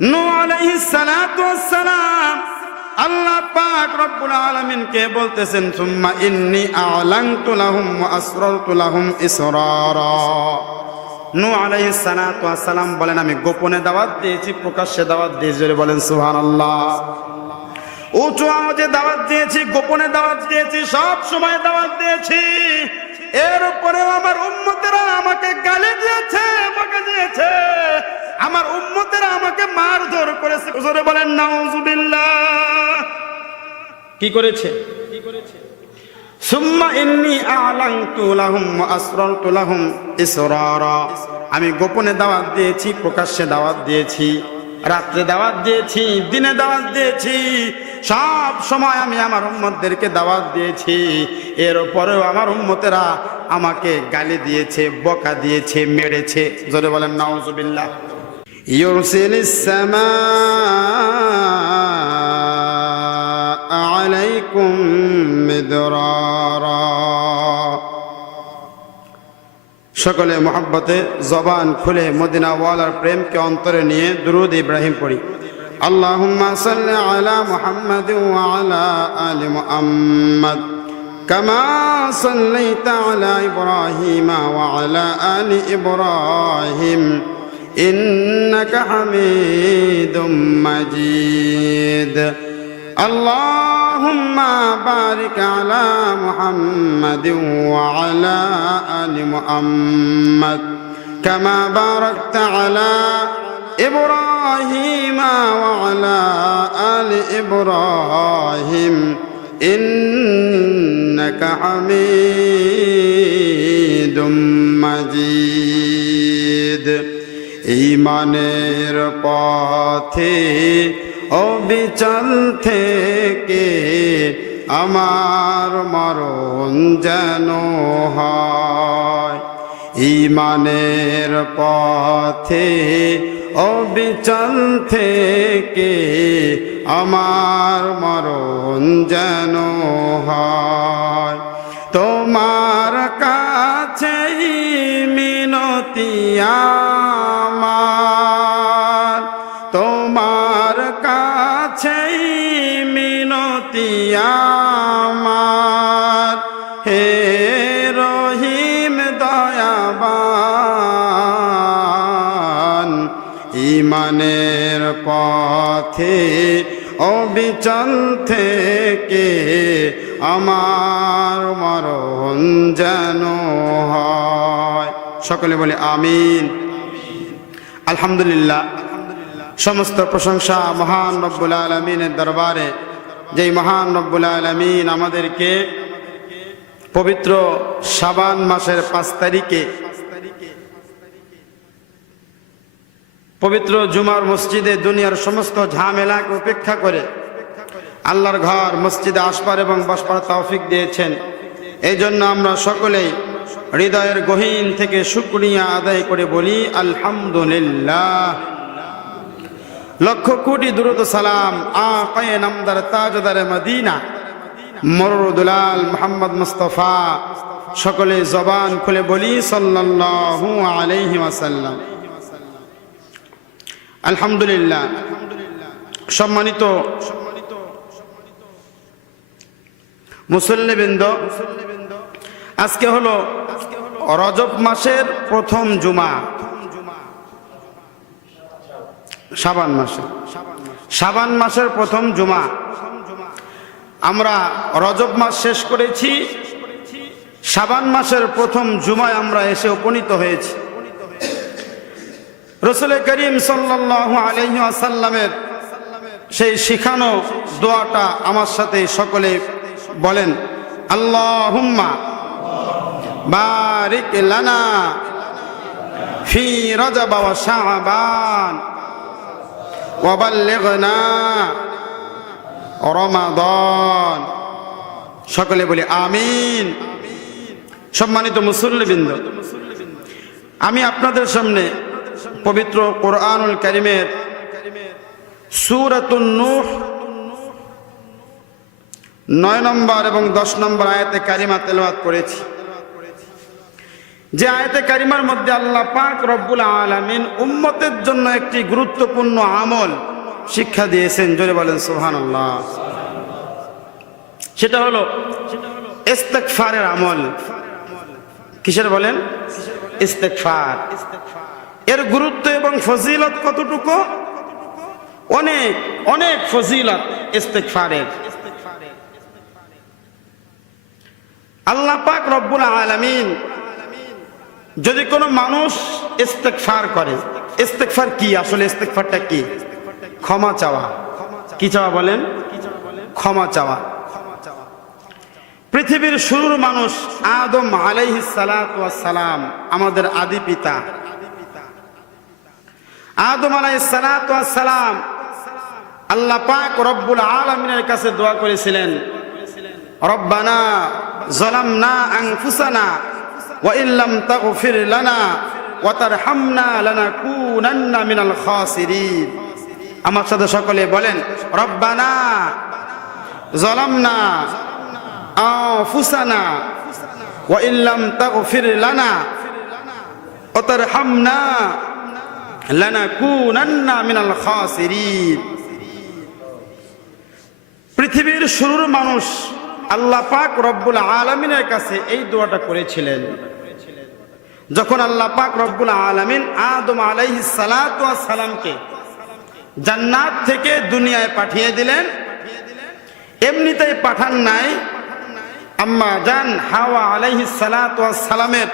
নূহ আলাইহিস সালাতু ওয়াস সালাম আল্লাহ পাক রব্বুল আলামিনকে বলতেছেন সুম্মা ইন্নী আ'লানতু লাহুম ওয়া আসরারতু লাহুম ইসরারা। নূহ আলাইহিস সালাতু ওয়াস সালাম বলেন আমি গোপনে দাওয়াত দিয়েছি, প্রকাশ্যে দাওয়াত দিয়েছি। জোরে বলেন সুবহানাল্লাহ। উঁচু আওয়াজে দাওয়াত দিয়েছি, গোপনে দাওয়াত দিয়েছি, সব সময় দাওয়াত দিয়েছি। এরপরেও আমার উম্মতেরা আমাকে গালি দিয়েছে, বকা দিয়েছে, আমার উম্মতেরা আমাকে মারধর করেছে। জোরে বলেন নাউজুবিল্লাহ। কি করেছে? সুম্মা ইন্নী আ'লানতু লাহুম ওয়া আসরারতু লাহুম ইসরারা। আমি গোপনে দাওয়াত দিয়েছি, প্রকাশ্যে দাওয়াত দিয়েছি, রাত্রে দাওয়াত দিয়েছি, দিনে দাওয়াত দিয়েছি, সব সময় আমি আমার উম্মতদেরকে দাওয়াত দিয়েছি। এরপরেও আমার উম্মতেরা আমাকে গালি দিয়েছে, বকা দিয়েছে, মেরেছে। জোরে বলেন নাউজুবিল্লাহ। ইউরসিলিস সামাআ আলাইকুম মিদরারা। সকলে মোহাব্বতে জবান খুলে মদিনা ওয়ালার প্রেমকে অন্তরে নিয়ে দুরূদ ইব্রাহিম পড়ি। আল্লাহুম্মা সাল্লি আলা মুহাম্মাদ ওয়া আলা আলি মুহাম্মাদ কামা সাল্লাইতা আলা ইব্রাহিম ওয়া আলা আলি ইব্রাহিম ইন্নাকা হামিদুম মাজিদ। আল্লাহুম্মা বারিক আলা মুহাম্মাদিন ওয়া আলা আলি মুহাম্মাদ কামা বারাকতা আলা ইব্রাহিম ওয়া আলা আলি ইব্রাহিম ইন্নাকা হামিদুম মাজিদ। ঈমানের পথে অবিচল থেকে আমার মরণ যেন হয়। ঈমানের পথে অবিচল থেকে আমার মরণ যেন হয়। তোমার কাছেই মিনতি আমার, তোমার কাছেই মিনতি আমার, হে রহিম দয়াবান। ঈমানের পথে অবিচল থেকে আমার মরণ যেন হয়। সকলে বলে আমিন। আলহামদুলিল্লাহ। সমস্ত প্রশংসা মহান রব্বুল আলামিনের দরবারে, যেই মহান রব্বুল আলামিন আমাদেরকে পবিত্র শাবান মাসের 5 তারিখে পবিত্র জুমার মসজিদে দুনিয়ার সমস্ত ঝামেলাকে উপেক্ষা করে আল্লাহর ঘর মসজিদে আসবার এবং বসবার তৌফিক দিয়েছেন। এই জন্য আমরা সকলেই হৃদয়ের গহীন থেকে শুকরিয়া আদায় করে বলি আলহামদুলিল্লাহ। লক্ষ কোটি দুরূদ সালাম আকায়ে নামদার তাজদারে মদিনা মররুদুলাল মুহাম্মদ মুস্তাফা। সকলে জবান খুলে বলি সাল্লাল্লাহু আলাইহি ওয়াসাল্লাম। আলহামদুলিল্লাহ। সম্মানিত মুসল্লিবৃন্দ, আজকে হলো রজব মাসের প্রথম জুমা, শাবান মাসের প্রথম জুমা। আমরা রজব মাস শেষ করেছি, শাবান মাসের প্রথম জুমায় আমরা এসে উপনীত হয়েছি। রাসূল করিম সাল্লাল্লাহু আলাইহি ওয়াসাল্লামের সেই শিখানো দোয়াটা আমার সাথে সকলে বলেন। আল্লাহুম্মা বারিক লানা ফি রজব ওয়া শাবান ওয়া বাল্লিগনা রমাদান। সকলে বলি আমিন। সম্মানিত মুসল্লিবৃন্দ, আমি আপনাদের সামনে পবিত্র কোরআনুল কারীমের সূরাতুন নূহ 9 নম্বর এবং 10 নম্বর আয়াতে কারিমা তেলাওয়াত করেছি। যে আয়াতে কারিমার মধ্যে আল্লাহ পাক রব্বুল আলামিন উম্মতের জন্য একটি গুরুত্বপূর্ণ আমল শিক্ষা দিয়েছেন, জোরে বলেন সুবহানাল্লাহ। সেটা হলো ইস্তিগফারের আমল। কিসের বলেন? ইস্তিগফার। এর গুরুত্ব এবং ফজিলত কতটুকু? অনেক অনেক ফজিলত ইস্তিগফারের। আল্লাহ পাক রব্বুল আলামিন যদি কোনো মানুষ ইস্তিগফার করে, ইস্তিগফার কি আসলে? ইস্তিগফারটা কি? ক্ষমা চাওয়া। কি চাওয়া বলেন? ক্ষমা চাওয়া। পৃথিবীর শুরুর মানুষ আদম আলাইহিস সালাতু ওয়াস সালাম, আমাদের আদি পিতা আদম আলাইহিস সালাতু ওয়াস সালাম আল্লাহ পাক রব্বুল আলামিনের কাছে দোয়া করেছিলেন, রব্বানা যালামনা আনফুসানা ওয়া ইল্লাম তাগফির লানা ওয়া তারহামনা লানাকুনান্না মিনাল খাসিরিন। আমার সাথে সকলে বলেন, রব্বানা যালামনা আনফুসানা ওয়া ইল্লাম তাগফির লানা ওয়া তারহামনা লানাকুনান্না মিনাল খাসিরিন। পৃথিবীর শুরুর মানুষ আল্লাহ পাক রব্বুল আলামিনের কাছে এই দোয়াটা করেছিলেন। যখন আল্লাহ পাক রব্বুল আলামিন আদম আলাইহিস সালাতু ওয়াস সালামকে জান্নাত থেকে দুনিয়ায় পাঠিয়ে দিলেন, এমনিতেই পাঠান নাই, আম্মা জান হাওয়া আলাইহিস সালাতু ওয়াস সালামের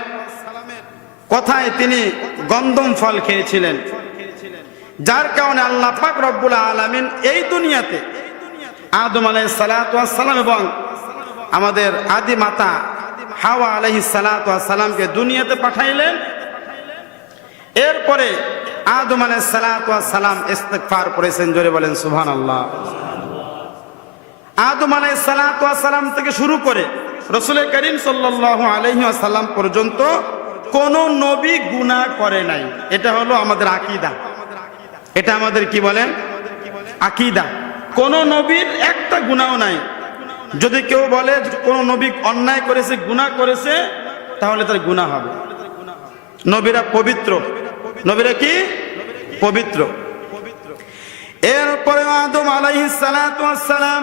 কথায় তিনি গন্ধম ফল খেয়েছিলেন, যার কারণে আল্লাহ পাক রব্বুল আলামিন এই দুনিয়াতে আদম আলাইহিস সালাতু ওয়াস সালাম এবং আমাদের আদি মাতা হাওয়া আলাইহিস সালাতু ওয়াস সালামকে দুনিয়াতে পাঠাইলেন। এরপরে আদম আলাইহিস সালাতু ওয়াস সালাম ইস্তিগফার করেছেন, জোরে বলেন সুবহানাল্লাহ। আদম আলাইহিস সালাতু ওয়াস সালাম থেকে শুরু করে রাসূল করিম সাল্লাল্লাহু আলাইহি ওয়াসাল্লাম পর্যন্ত কোন নবী গুনাহ করে নাই। এটা হলো আমাদের আকীদা। এটা আমাদের কি বলেন? আকীদা। কোন নবীর একটা গুনাহ নাই। যদি কেউ বলে কোন নবী অন্যায় করেছে, গুনাহ করেছে, তাহলে তার গুনাহ হবে। নবীরা পবিত্র। নবীরা কি? পবিত্র। এরপরে আদম আলাইহিস সালাতু ওয়াস সালাম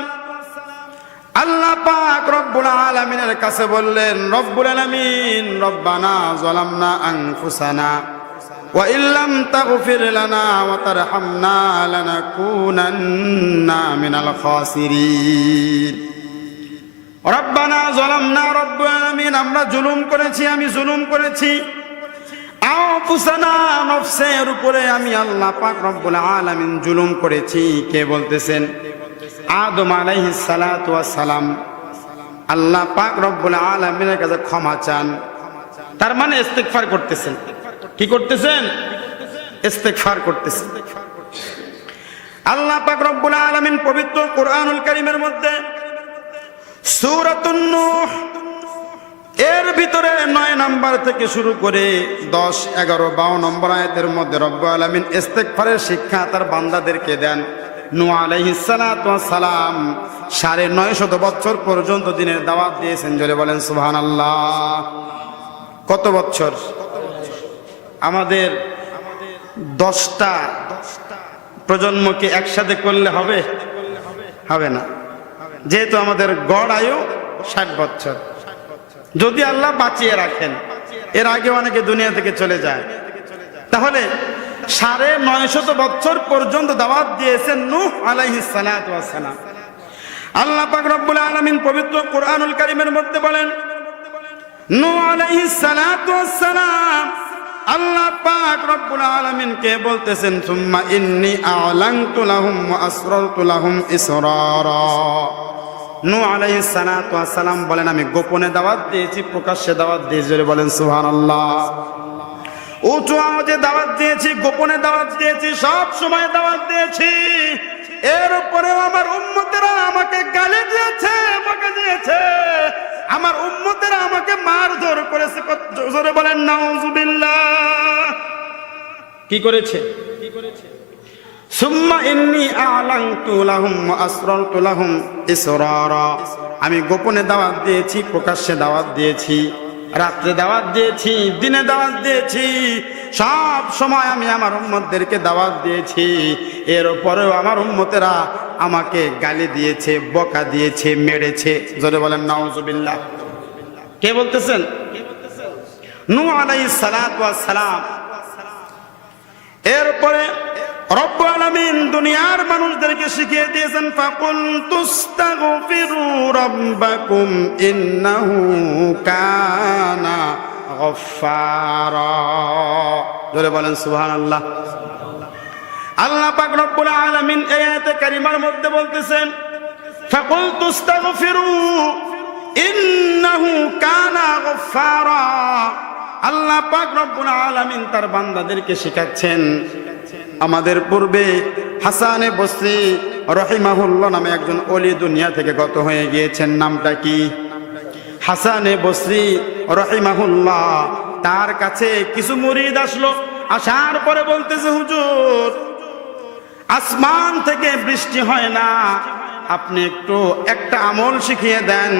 আল্লাহ পাক রব্বুল আলামিনের কাছে বললেন, রব্বুল আলামিন রব্বানা যালামনা আনফুসানা ওয়া ইল্লাম তাগফির লানা ওয়া তারহামনা লানাকুনান্না মিনাল খাসিরিন। রব্বানা যালামনা, রব্বুল আলামিন আমরা জুলুম করেছি, আমি জুলুম করেছি। আনফুসানা, নফসের উপরে আমি আল্লাহ পাক রব্বুল আলামিন জুলুম করেছি। কে বলতেছেন? আদম আলাইহিস সালাতু ওয়াস সালাম আল্লাহ পাক রব্বুল আলামিনের কাছে ক্ষমা চান। তার মানে ইস্তিগফার করতেছেন। কি করতেছেন? ইস্তিগফার করতেছেন। আল্লাহ পাক রব্বুল আলামিন পবিত্র কোরআনুল কারীমের মধ্যে সূরাতুন নূহ এর ভিতরে 9 নম্বর থেকে শুরু করে 10, 11, 12 নম্বর আয়াতের মধ্যে রব্বুল আলামিন ইস্তিগফারের শিক্ষা তার বান্দাদেরকে দেন। নূহ আলাইহিস সালাতু ওয়াস সালাম 950 বছর পর্যন্ত দিনের দাওয়াত দিয়েছেন, জোরে বলেন সুবহানাল্লাহ। কত বছর? আমাদের 10টা প্রজন্মকে একসাথে করলে হবে? হবে না। যেহেতু আমাদের গড় আয়ু 60 বছর, যদি আল্লাহ বাঁচিয়ে রাখেন, এর আগে অনেকে দুনিয়া থেকে চলে যায়, তাহলে 950 বছর পর্যন্ত দাওয়াত দিয়েছেন নূহ আলাইহিস সালাতু ওয়াস সালাম। আল্লাহ পাক রব্বুল আলামিন পবিত্র কোরআনুল কারীমের মধ্যে বলেন, নূহ আলাইহিস সালাতু ওয়াস সালাম আল্লাহ পাক রব্বুল আলামিন কে বলতেছেন, সুম্মা ইন্নী আ'লানতু লাহুম ওয়া আসরারতু লাহুম ইসরারা। নূহ আলাইহিস সালাতু ওয়াস সালাম বলেন, আমি গোপনে দাওয়াত দিয়েছি, প্রকাশ্যে দাওয়াত দিয়েছি, জোরে বলেন সুবহানাল্লাহ। উঁচু আওয়াজে দাওয়াত দিয়েছি, গোপনে দাওয়াত দিয়েছি, সব সময় দাওয়াত দিয়েছি। এরপরেও আমার উম্মতেরা আমাকে গালি দিয়েছে, বকা দিয়েছে, আমার উম্মতেরা আমাকে মারধর করেছে। জোরে বলেন নাউযুবিল্লাহ। কি করেছে? সুম্মা ইন্নী আ'লানতু লাহুম ওয়া আসরারতু লাহুম ইসরারা। আমি গোপনে দাওয়াত দিয়েছি, প্রকাশ্যে দাওয়াত দিয়েছি। রাত্রে দাওয়াত দিয়েছি, দিনে দাওয়াত দিয়েছি, সব সময় আমি আমার উম্মতদেরকে দাওয়াত দিয়েছি। এর পরেও আমার উম্মতেরা আমাকে গালি দিয়েছে, বকা দিয়েছে, মেরেছে। জোরে বলেন নাউজুবিল্লাহ। কে বলতেছেন? নূহ আলাইহিস সালাতু ওয়াস সালাম। এরপরে রব্বুল আলামিন দুনিয়ার মানুষদেরকে শিখিয়ে দিয়েছেন, ফাকুল তুস্তাগফিরু রাব্বাকুম ইন্নাহু কানা গফফারা। জোরে বলেন সুবহানাল্লাহ। আল্লাহ পাক রব্বুল আলামিন এই আয়াতে কারিমার মধ্যে বলতেছেন, ফাকুল তুস্তাগফিরু ইন্নাহু কানা গফফারা। আল্লাহ পাক রব্বুল আলামিন তার বান্দাদেরকে শিখাচ্ছেন। আমাদের পূর্বে হাসানে বসরি রহিমাহুল্লাহ নামে একজন ওলি দুনিয়া থেকে গত হয়ে গিয়েছেন। নামটা কি? হাসানে বসরি রহিমাহুল্লাহ। তার কাছে কিছু মুরিদ আসলো। আসার পরে বলতেছে, হুজুর, আসমান থেকে বৃষ্টি হয় না, আপনি একটু একটা আমল শিখিয়ে দেন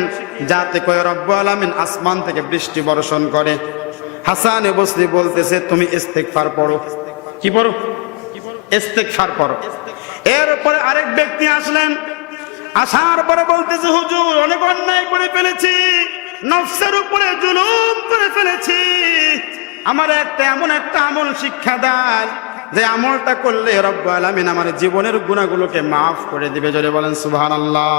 যাতে করে রব্বুল আলামিন আসমান থেকে বৃষ্টি বর্ষণ করে। হাসানে বসরি বলতেছে, তুমি ইস্তেগফার পড়ো। কি পড়ো? ইস্তেগফার পড়ো। এরপরে আরেক ব্যক্তি আসলেন। আসার পরে বলতেছে, হুজুর, অনেক অন্যায় করে ফেলেছি, নফসের উপরে জুলুম করে ফেলেছি, আমার এমন একটা আমল শিক্ষা দেন যে আমলটা করলে রব্বুল আলামিন আমার জীবনের গুনাহগুলোকে মাফ করে দিবে। জোরে বলেন সুবহানাল্লাহ।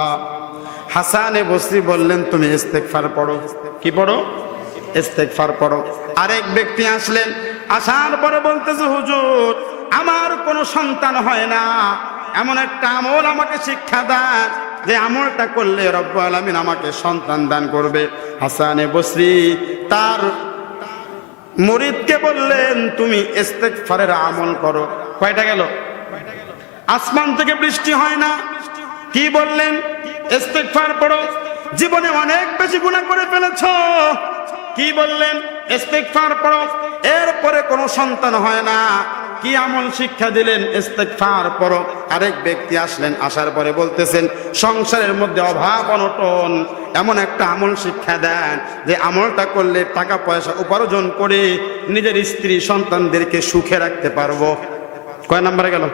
হাসানে বসরি বললেন, তুমি ইস্তেগফার পড়ো। কি পড়ো? ইস্তেগফার পড়ো। আরেক ব্যক্তি আসলেন। আসার পরে বলতেছে, হুজুর, আমার কোনো সন্তান হয় না, এমন একটা আমল আমাকে শিক্ষা দেন যে আমলটা করলে রব্বুল আলামিন আমাকে সন্তান দান করবে। হাসানে বসরি তার মুরিদকে বললেন, তুমি ইস্তেগফারের আমল করো। কয়টা গেল? আসমান থেকে বৃষ্টি হয় না, কি বললেন? ইস্তেগফার পড়ো। জীবনে অনেক বেশি গুনাহ করে ফেলেছো, কি বললেন? ইস্তেগফার পড়ো। এরপরে কোনো সন্তান হয় না, কি আমল শিক্ষা দিলেন? ইস্তেগফার পড়ো। আরেক ব্যক্তি আসলেন। আসার পরে বলতেছেন, সংসারের মধ্যে অভাব অনটন, এমন একটা আমল শিক্ষা দেন যে আমলটা করলে টাকা পয়সা উপার্জন করে নিজের স্ত্রী সন্তানদেরকে সুখে রাখতে পারবো। কয় নাম্বারে গেল?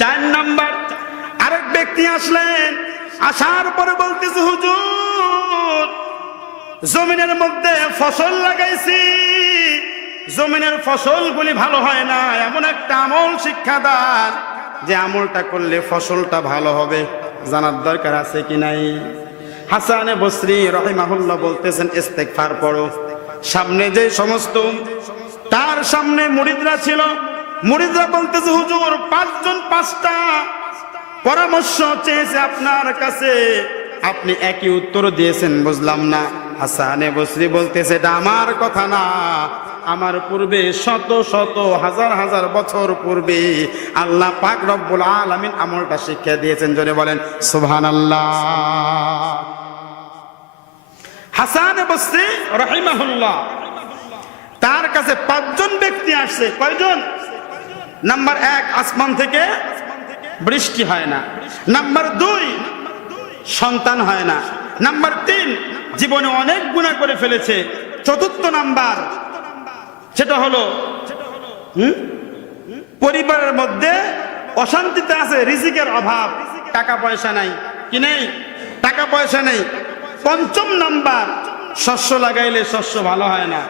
4 নাম্বার। আরেক ব্যক্তি আসলেন। আসার পরে বলতেছে, হুজুর, জমিনের মধ্যে ফসল লাগাইছি, জমিনের ফসলগুলি ভালো হয় না, এমন একটা আমল শিক্ষা দেন যে আমলটা করলে ফসলটা ভালো হবে। জানার দরকার আছে কি নাই? হাসানে বসরি রহিমাহুল্লাহ বলতেছেন, ইস্তেগফার পড়ো। সামনে যে সমস্ত তার সামনে মুরিদরা ছিল, মুরিদরা বলতেছে, হুজুর, 5 জন 5টা পরামর্শ চেয়েছে আপনার কাছে, আপনি একই উত্তর দিয়েছেন, বুঝলাম না। হাসানে বসরি বলতেছে, এটা আমার কথা না, আমার পূর্বে শত শত হাজার হাজার বছর পূর্বে আল্লাহ পাক রব্বুল আলামিন আমলটা শিক্ষা দিয়েছেন। জোরে বলেন সুবহানাল্লাহ। হাসান বসরি রাহিমাহুল্লাহ তার কাছে 5 জন ব্যক্তি আসছে। কয়জন? নাম্বার 1, আসমান থেকে বৃষ্টি হয় না। নাম্বার 2, সন্তান হয় না। নাম্বার 3, জীবনে অনেক গুনাহ করে ফেলেছে। চতুর্থ নাম্বার, সেটা হলো পরিবারের মধ্যে অশান্তিতে আছে, রিজিকের অভাব, টাকা পয়সা নাই। কি নেই? টাকা পয়সা নেই। 5ম নাম্বার, শস্য লাগাইলে শস্য ভালো হয় না।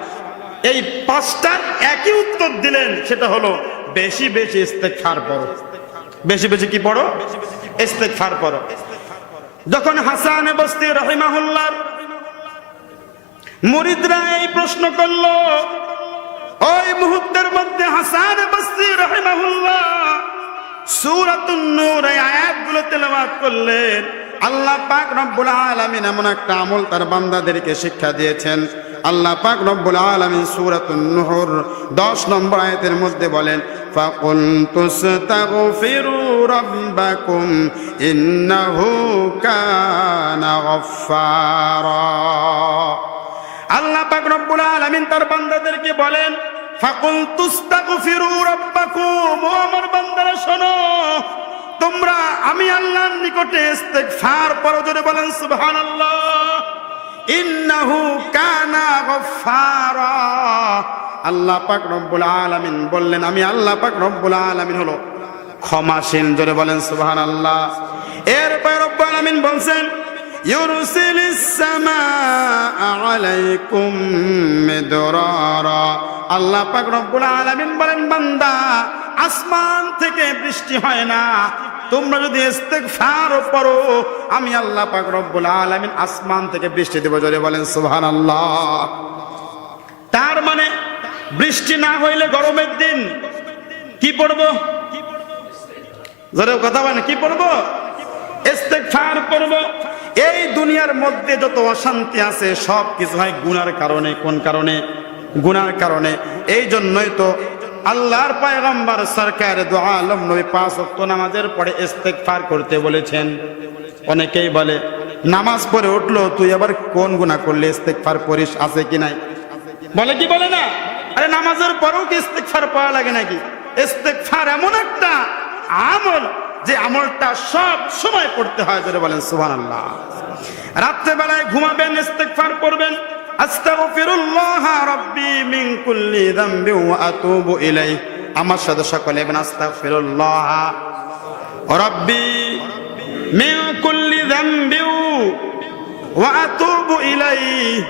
এই 5টার একই উত্তর দিলেন, সেটা হলো বেশি বেশি ইস্তেগফার পড়ো। বেশি বেশি কি পড়ো? ইস্তেগফার পড়ো। যখন হাসান বসরি রাহিমাহুল্লাহ মুরিদরা এই প্রশ্ন করলো, ওই মুহূর্তের মধ্যে হাসান বসরি রাহিমাহুল্লাহ সূরাতুন নূর এই আয়াতগুলো তেলাওয়াত করলেন। আল্লাহ পাক রব্বুল আলামিন এমন একটা আমল তার বান্দাদেরকে শিক্ষা দিয়েছেন। আল্লাহ পাক রব্বুল আলামিন সূরাতুন নূর 10 নম্বর আয়াতের মধ্যে বলেন, ফাকুল তুস্তাগফিরু রাব্বাকুম ইন্নাহু কানা গফফারা। আল্লাহ পাক রব্বুল আলামিন তার বান্দাদেরকে বলেন, ফাকুল তুস্তাগফিরু রাব্বাকুম, ও আমার বান্দারা শোনো, তোমরা আমি আল্লাহর নিকটে ইস্তেগফার করো। জোরে বলেন সুবহানাল্লাহ। ইন্নাহু কানা গফফারা। আল্লাহ পাক রব্বুল আলামিন বললেন, আমি আল্লাহ পাক রব্বুল আলামিন হলো ক্ষমাশীল। জোরে বলেন সুবহানাল্লাহ। এরপর রব্বুল আলামিন বলছেন, ইউরসিলিস সামাআ আলাইকুম মিদরারা। আল্লাহ পাক রব্বুল আলামিন বলেন, বান্দা আসমান থেকে বৃষ্টি হয় না, তোমরা যদি ইস্তিগফার করো আমি আল্লাহ পাক রব্বুল আলামিন আসমান থেকে বৃষ্টি দেব। জোরে বলেন সুবহানাল্লাহ। তার মানে বৃষ্টি না হইলে গরমের দিন কি পড়বো? জোরে কথা বলেন, কি পড়বো? ইস্তিগফার করব। এই দুনিয়ার মধ্যে যত অশান্তি আছে সব কিছু হয় গুনার কারণে। কোন কারণে? গুনার কারণে। এই জন্যই তো আল্লাহর পয়গম্বর সরকার দু আলম নবী 5 ওয়াক্ত নামাজের পরে ইস্তিগফার করতে বলেছেন। অনেকেই বলে নামাজ পড়ে উঠলো তুই আবার কোন গুনাহ করলে ইস্তিগফার করিস, আছে কি নাই? বলে কি বলে না? আরে নামাজের পরেও কি ইস্তিগফার পড়া লাগে নাকি? ইস্তিগফার এমন একটা আমল যে আমলটা সব সময় পড়তে হয়। জোরে বলেন সুবহানাল্লাহ। রাত্রে বেলায় ঘুমাবেন, ইস্তিগফার করবেন, আস্তাগফিরুল্লাহ রাব্বি মিন কুল্লি যামবি ওয়া আতুবু ইলাইহি। আমার সাথে সকলে বলেন, আস্তাগফিরুল্লাহ রাব্বি মিন কুল্লি যামবি ওয়া আতুবু ইলাইহি।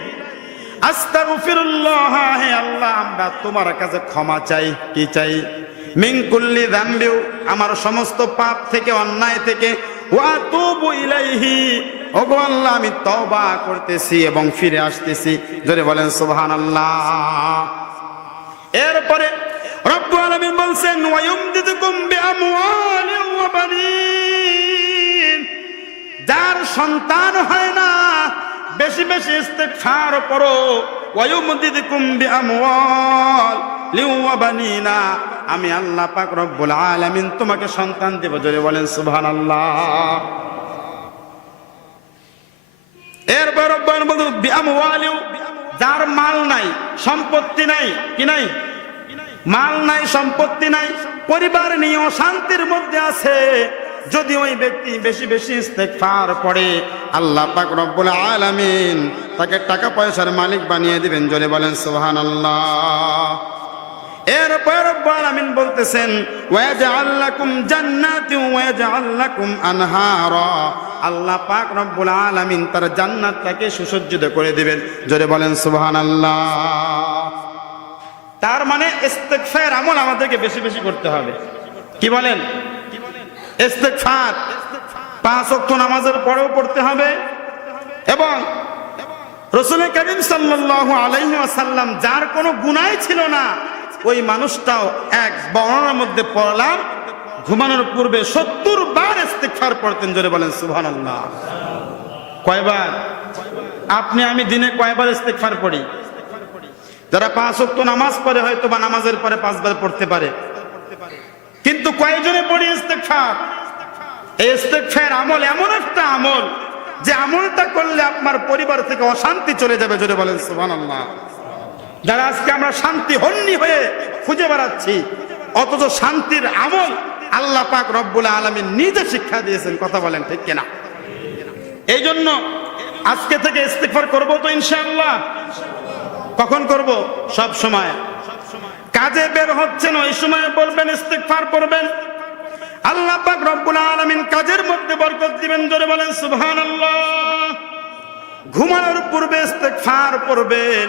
আস্তাগফিরুল্লাহ, হে আল্লাহ আমরা তোমার কাছে ক্ষমা চাই। কি চাই? মিন কুল্লি যামবি, আমার সমস্ত পাপ থেকে, অন্যায় থেকে, ওয়া আতুবু ইলাইহি, ওগো আল্লাহ আমি তওবা করতেছি এবং ফিরে আসতেছি। জোরে বলেন সুবহানাল্লাহ। এরপরে রব্বুল আলামিন বলছেন, ওয়া ইউমদিদুকুম বিআমওয়ালিন ওয়া বানিন। যার সন্তান হয় না বেশি বেশি ইস্তিগফার করো। ওয়া ইউমদিদুকুম বিআমওয়ালিন ওয়া বানিনা, আমি আল্লাহ পাক রব্বুল আলামিন তোমাকে সন্তান দেব। জোরে বলেন সুবহানাল্লাহ। এরপর রব্বুল আলামিন বলেন বিআমওয়ালিন, যার মাল নাই, সম্পত্তি নাই, কি নাই? মাল নাই, সম্পত্তি নাই, পরিবার নিয়ে অশান্তির মধ্যে আছে, যদি ওই ব্যক্তি বেশি বেশি ইস্তিগফার পড়ে আল্লাহ পাক রব্বুল আলামিন তাকে টাকা পয়সার মালিক বানিয়ে দিবেন। জোরে বলেন সুবহানাল্লাহ। এরপর রব্বুল আলামিন বলতেছেন, ওয়াজআল লাকুম জান্নাতি ওয়াজআল লাকুম আনহারা। আল্লাহ পাক রব্বুল আলামিন তার জান্নাতটাকে সুসজ্জিত করে দিবেন। জোরে বলেন সুবহানাল্লাহ। তার মানে ইস্তিগফার আমল আমাদেরকে বেশি বেশি করতে হবে। কি বলেন? ইস্তিগফার 5 ওয়াক্ত নামাজের পরেও পড়তে হবে। এবং রাসূল করিম সাল্লাল্লাহু আলাইহি ওয়াসাল্লাম যার কোনো গুনাহ ছিল না, ওই মানুষটাও এক বর্ণনার মধ্যে পড়লাম ঘুমানোর পূর্বে 70 বার ইস্তিগফার পড়তেন। জোরে বলেন সুবহানাল্লাহ। কয়বার? আপনি আমি দিনে কয়বার ইস্তিগফার পড়ি? যারা 5 ওয়াক্ত নামাজ পড়ে হয়তো বা নামাজের পরে 5 বার পড়তে পারে, কিন্তু কয়জনে পড়ি ইস্তিগফার? এই ইস্তিগফার আমল এমন একটা আমল যে আমলটা করলে আপনার পরিবার থেকে অশান্তি চলে যাবে। জোরে বলেন সুবহানাল্লাহ। যারা আজকে আমরা শান্তি হন্নি হয়ে খুঁজে বেড়াচ্ছি, অথচ শান্তির আমল আল্লাহ পাক রব্বুল আলামিন নিজে শিক্ষা দিয়েছেন। কথা বলেন ঠিক কিনা? এই জন্য আজকে থেকে ইস্তিগফার করব তো ইনশাআল্লাহ। কখন করব? সব সময়। কাজে বের হচ্ছেন ওই সময় বলবেন, ইস্তিগফার করবেন, আল্লাহ পাক রব্বুল আলামিন কাজের মধ্যে বরকত দিবেন। জোরে বলেন সুবহানাল্লাহ। ঘুমানোর পূর্বে ইস্তিগফার পড়বেন।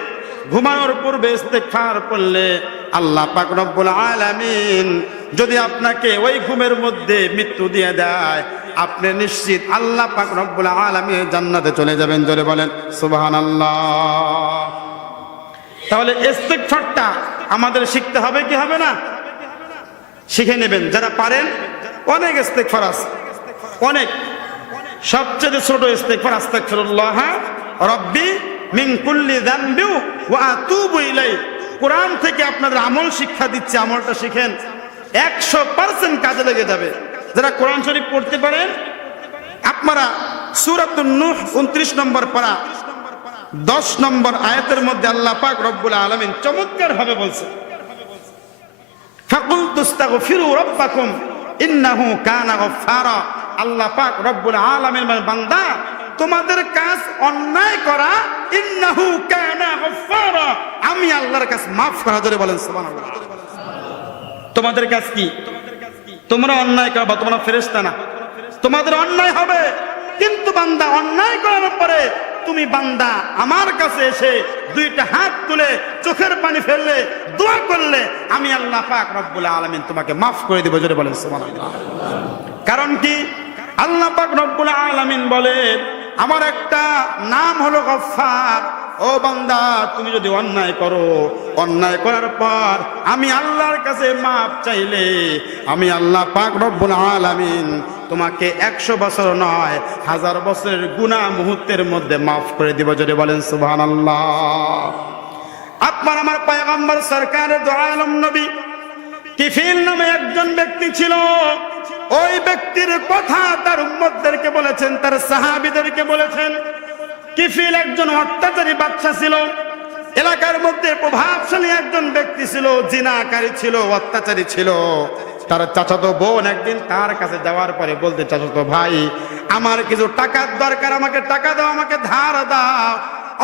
ঘুমানোর পূর্বে ইস্তিগফার পড়লে আল্লাহ পাক রব্বুল আলামিন যদি আপনাকে ওই ঘুমের মধ্যে মৃত্যু দিয়ে দেয়, আপনি নিশ্চিত আল্লাহ পাক রব্বুল আলামিন জান্নাতে চলে যাবেন। জোরে বলেন সুবহানাল্লাহ। তাহলে ইস্তিগফারটা আমাদের শিখতে হবে কি হবে না? শিখে নেবেন। যারা পারেন, অনেক ইস্তিগফার আছে, অনেক। সবচেয়ে ছোট ইস্তিগফার আস্তাগফিরুল্লাহ রাব্বি মিন কুল্লি যামবি ওয়া আতুবু ইলাইহি। কোরআন থেকে আপনাদের আমল শিক্ষা দিচ্ছে, আমলটা শিখেন, 100% কাজে লেগে যাবে। যারা কোরআন শরীফ পড়তে পারেন, আপনারা সূরাতুন নূহ 29 নম্বর পারা 10 নম্বর আয়াতের মধ্যে আল্লাহ পাক রব্বুল আলামিন চমৎকার ভাবে বলছেন, ফাকুলতু আস্তাগফিরু রাব্বাকুম ইন্নাহু কানা গফফারা। আল্লাহ পাক রব্বুল আলামিন বলেন, বান্দা তোমাদের কাজ অন্যায় করা ইন্নাহু কানা গফফারা, আমি আল্লাহর কাছে মাফ করা। জোরে বলেন সুবহানাল্লাহ। তোমাদের কাজ কি? তোমরা অন্যায় করবা, তোমরা ফেরেশতা না, তোমাদের অন্যায় হবে। কিন্তু বান্দা অন্যায় করার পরে তুমি বান্দা আমার কাছে এসে দুইটা হাত তুলে চোখের পানি ফেললে, দোয়া করলে, আমি আল্লাহ পাক রব্বুল আলামিন তোমাকে মাফ করে দেব। জোরে বলেন সুবহানাল্লাহ। কারণ কি? আল্লাহ পাক রব্বুল আলামিন বলেন আমার একটা নাম হলো গফফার। ও বান্দা, তুমি যদি অন্যায় করো, অন্যায় করার পর আমি আল্লাহর কাছে মাপ চাইলে, আমি আল্লাহ পাক রব্বুল আলামিন তোমাকে 100 বছর নয় 1000 বছরের গুনাহ মুহূর্তের মধ্যে মাফ করে দিব। জোরে বলেন সুবহানাল্লাহ। আপনার আমার পয়গম্বর সরকার দু আলম নবী কিফিল নামে একজন ব্যক্তি ছিল। ওই ব্যক্তির কথা তার উম্মতদেরকে বলেছেন, তার সাহাবীদেরকে বলেছেন। কিফিল একজন অত্যাচারী বাদশা ছিল, এলাকার মধ্যে প্রভাবশালী একজন ব্যক্তি ছিল, জিনাকারী ছিল, অত্যাচারী ছিল। তার চাচাতো বোন একদিন তার কাছে যাওয়ার পরে বলতে, চাচাতো ভাই, আমার কিছু টাকার দরকার, আমাকে টাকা দাও, আমাকে ধার দাও।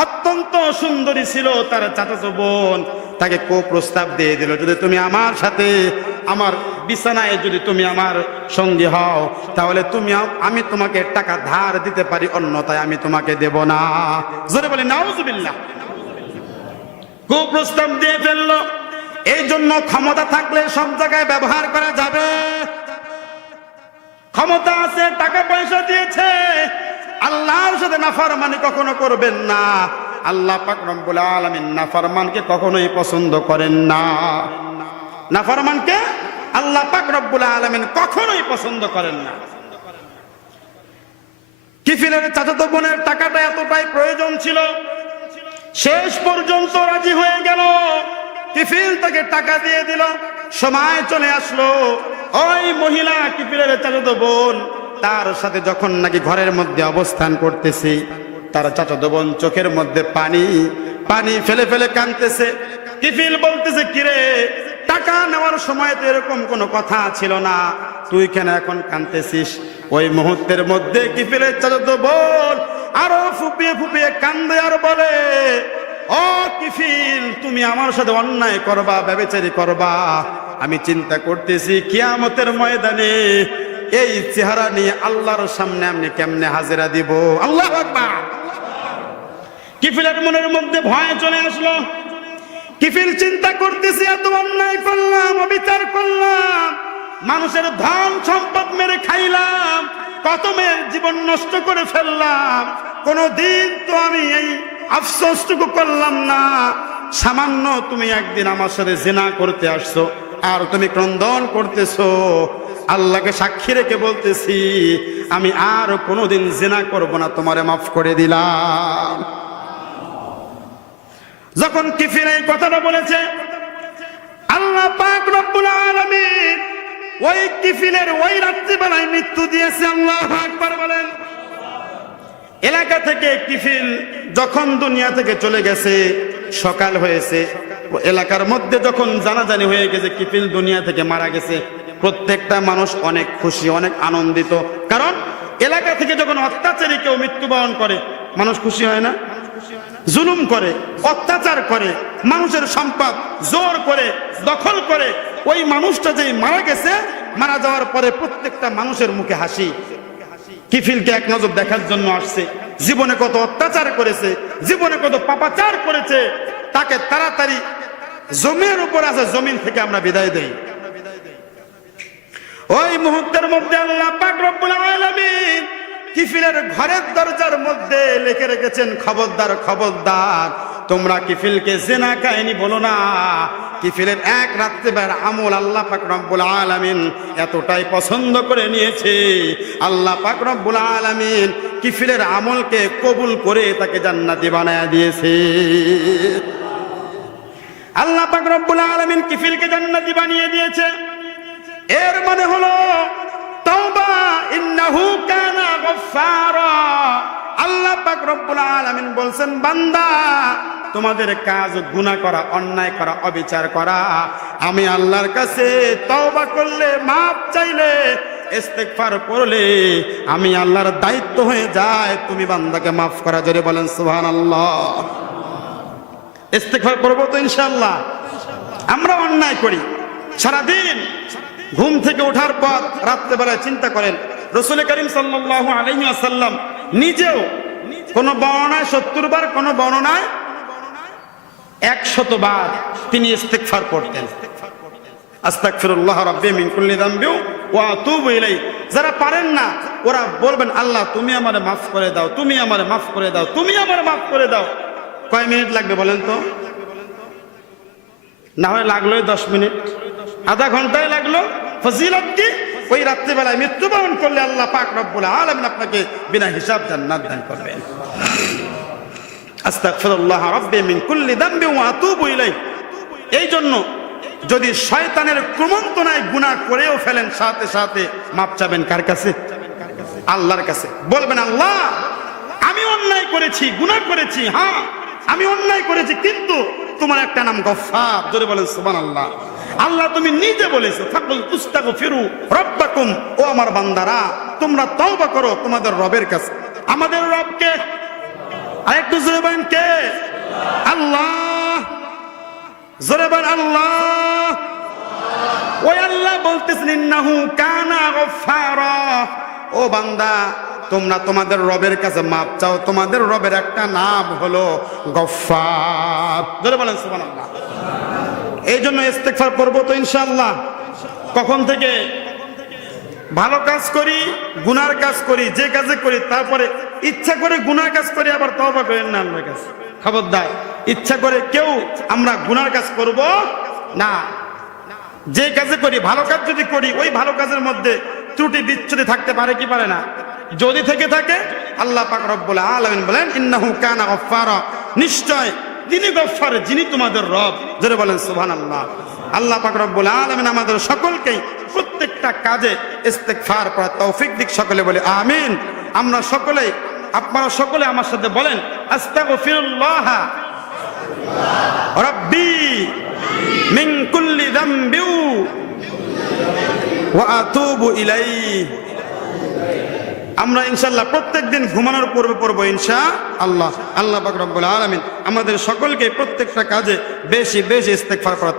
অত্যন্ত সুন্দরী ছিল তার চাচাতো বোন, তাকে প্রস্তাব দিয়ে দিল, যদি তুমি আমার সাথে আমার বিছানায় যদি তুমি আমার সঙ্গী হও, তাহলে আমি তোমাকে টাকা ধার দিতে পারি, অন্যথায় আমি তোমাকে দেব না। জোরে বলি নাউজুবিল্লাহ। প্রস্তাব দিয়ে ফেললো। এই জন্য ক্ষমতা থাকলে সব জায়গায় ব্যবহার করা যাবে। ক্ষমতা আছে, টাকা পয়সা দিয়েছে, আল্লাহর সাথে নাফরমানি কখনো করবেন না। আল্লাহ পাক রব্বুল আলামিন নাফরমানকে কখনোই পছন্দ করেন না। নাফরমানকে আল্লাহ পাক রব্বুল আলামিন কখনোই পছন্দ করেন না। কিফিলের চাচাতো বোনের টাকাটা এতটাই প্রয়োজন ছিল, শেষ পর্যন্ত রাজি হয়ে গেল। কিফিল তাকে টাকা দিয়ে দিল। সময় চলে আসলো, ওই মহিলা কিফিলের চাচাতো বোন তার সাথে যখন নাকি ঘরের মধ্যে অবস্থান করতেছে, তার চাচাতো বোন চোখের মধ্যে পানি পানি ফেলে ফেলে কাঁদতেছে। কিফিল বলতেছে, কিরে, টাকা নেওয়ার সময় তো এরকম কোনো কথা ছিল না, তুই কেন এখন কাঁদতেছিস? ওই মুহূর্তের মধ্যে কিফিলের চাচাতো বোন আরো ফুপিয়ে ফুপিয়ে কান্দে আর বলে, ও কিফিল, তুমি আমার সাথে অন্যায় করবা, ব্যভিচারী করবা। আমি চিন্তা করতেছি কিয়ামতের ময়দানে এই চেহারা নিয়ে আল্লাহর সামনে আমি কেমনে হাজিরা দিব। আল্লাহু আকবার। কিফিলের মনের মধ্যে ভয় চলে আসলো। কিফিল চিন্তা করতেছে, এত অন্যায় করলাম, অবিচার করলাম, মানুষের ধন সম্পদ মেরে খাইলাম, কত মেয়ের জীবন নষ্ট করে ফেললাম, কোনদিন তো আমি এই আফসোসটুকু করলাম না। সামান্য তুমি একদিন আমার সাথে জিনা করতে আসছো, আর তুমি ক্রন্দন করতেছো। আল্লাহকে সাক্ষী রেখে বলতেছি, আমি আর কোনোদিন জিনা করব না, তোমারে মাফ করে দিলাম। যখন কিফিল এই কথাটা বলেছে, আল্লাহ পাক রব্বুল আলামিন ওই কিফিলের ওই রাত্রিবেলায় মৃত্যু দিয়েছে। আল্লাহু আকবার বলেন। এলাকা থেকে কিফিল যখন দুনিয়া থেকে চলে গেছে, সকাল হয়েছে, এলাকার মধ্যে যখন জানাজানি হয়ে গেছে কিফিল দুনিয়া থেকে মারা গেছে, প্রত্যেকটা মানুষ অনেক খুশি, অনেক আনন্দিত। কারণ এলাকা থেকে যখন অত্যাচারী কেউ মৃত্যুবরণ করে, মানুষ খুশি হয় না? জুলুম করে, অত্যাচার করে, মানুষের সম্পদ জোর করে দখল করে, ওই মানুষটা যে মারা গেছে, মারা যাওয়ার পরে প্রত্যেকটা মানুষের মুখে হাসি। কিফিলকে এক নজর দেখার জন্য আসছে, জীবনে কত অত্যাচার করেছে, জীবনে কত পাপাচার করেছে, তাকে তাড়াতাড়ি জমির উপর আছে, জমিন থেকে আমরা বিদায় দেই। ওই মুহূর্তের মধ্যে আল্লাহ পাক রব্বুল আলামিন কিফিলের ঘরের দরজার মধ্যে লিখে রেখেছেন, খবরদার খবরদার, তোমরা কিফিলকে জিনা কাহিনী বলো না। কিফিলের এক রাত্রিবেলার আমল আল্লাহ পাক রব্বুল আলামিন এতটাই পছন্দ করে নিয়েছে, আল্লাহ পাক রব্বুল আলামিন কিফিলের আমলকে কবুল করে তাকে জান্নাতি বানায়া দিয়েছে। আল্লাহ পাক রব্বুল আলামিন কিফিলকে জান্নাতি বানিয়ে দিয়েছে। এর মানে হলো তাওবা, ইন্নাহু কানা গফফারা। আল্লাহ পাক রব্বুল আলামিন বলছেন, বান্দা, তোমাদের কাজ গুনাহ করা, অন্যায় করা, অবিচার করা, আমি আল্লাহর কাছে তওবা করলে, মাপ চাইলে, ইস্তেগফার করলে আমি আল্লাহর দায়িত্ব হয়ে যায় তুমি বান্দাকে মাফ করা। জোরে বলেন সুবহানাল্লাহ। ইস্তেগফার করবো তো ইনশাআল্লাহ। আমরা অন্যায় করি সারাদিন, ঘুম থেকে ওঠার পর রাত্রেবেলায় চিন্তা করেন রাসূল করিম সাল্লাল্লাহু আলাইহি ওয়াসাল্লাম নিজেও কোন বর্ণনায় 70 বার, কোন বর্ণনায় 100 বার তিনি ইস্তেগফার করতেন। আস্তাগফিরুল্লাহ রাব্বি মিন কুল্লি যামবি ওয়া আতুবু ইলাইহি। যারা পারেন না ওরা বলবেন আল্লাহ তুমি আমারে মাফ করে দাও, তুমি আমারে মাফ করে দাও, তুমি আমারে মাফ করে দাও। কয় মিনিট লাগবে বলেন তো? না হয় লাগলোই 10 মিনিট, আধা ঘন্টায় লাগলো। ফজিলত কি? ওই রাত্রিবেলায় মৃত্যুবরণ করলে আল্লাহ পাক রব্বুল আলামিন আপনাকে বিনা হিসাব জান্নাত দান করবেন। আস্তাগফিরুল্লাহ রাব্বি মিন কুল্লি যামবি ওয়া আতুবু ইলাইহি। এই জন্য যদি শয়তানের কুমন্ত্রণায় গুনাহ করেও ফেলেন, সাথে সাথে মাপ চাবেন কার কাছে? আল্লাহর কাছে। বলবেন আল্লাহ আমি অন্যায় করেছি, গুনাহ করেছি, হ্যাঁ আমি অন্যায় করেছি, কিন্তু তোমার একটা নাম গফফার। জোরে বলেন সুবহানাল্লাহ। আল্লাহ তুমি নিজে বলেছো ফাকুল তুস্তাগফিরু রাব্বাকুম, ও আমার বান্দারা তোমরা তওবা করো তোমাদের রবের কাছে। আমাদের রব কে? আরেকটু জোরে বলেন কে? আল্লাহ। জোরে বলেন আল্লাহ। ওই আল্লাহ বলতেছেন ইন্নাহু কানা গফফারা। ও বান্দা তোমরা তোমাদের রবের কাছে মাপ চাও, তোমাদের রবের একটা নাম হলো গফফার। জোরে বলেন সুবহানাল্লাহ। এই জন্য ইস্তেগফার করবো তো ইনশাআল্লাহ। কখন থেকে? ভালো কাজ করি, গুনার কাজ করি, যে কাজে করি, তারপরে ইচ্ছা করে গুনার কাজ করি, আবার তওবা করেন না আল্লাহর কাছে। খবরদার, ইচ্ছা করে কেউ আমরা গুনার কাজ করব না। যে কাজে করি, ভালো কাজ যদি করি, ওই ভালো কাজের মধ্যে ত্রুটি বিচ্ছুতি থাকতে পারে কি পারে না? যদি থেকে থাকে আল্লাহ পাক রব্বুল আলামিন বলেন ইন্নাহু কানা গফফারা, নিশ্চয় তিনি গফফার, যিনি তোমাদের রব। জোরে বলেন সুবহানাল্লাহ। আল্লাহ পাক রব্বুল আলামিন আমাদের সকলকেই প্রত্যেকটা কাজে ইস্তেগফার করার তৌফিক দিক। সকলে বলে আমিন। আমরা সকলে, আপনারা সকলে আমার সাথে বলেন আস্তাগফিরুল্লাহ রাব্বি মিন কুল্লি যামবি ওয়া আতুবু ইলাইহি। আমরা ইনশাআল্লাহ প্রত্যেকদিন ঘুমানোর পূর্বে পড়বো ইনশাআল্লাহ। আল্লাহ পাক রব্বুল আলামিন আমাদের সকলকে প্রত্যেকটা কাজে বেশি বেশি ইস্তেগফার করার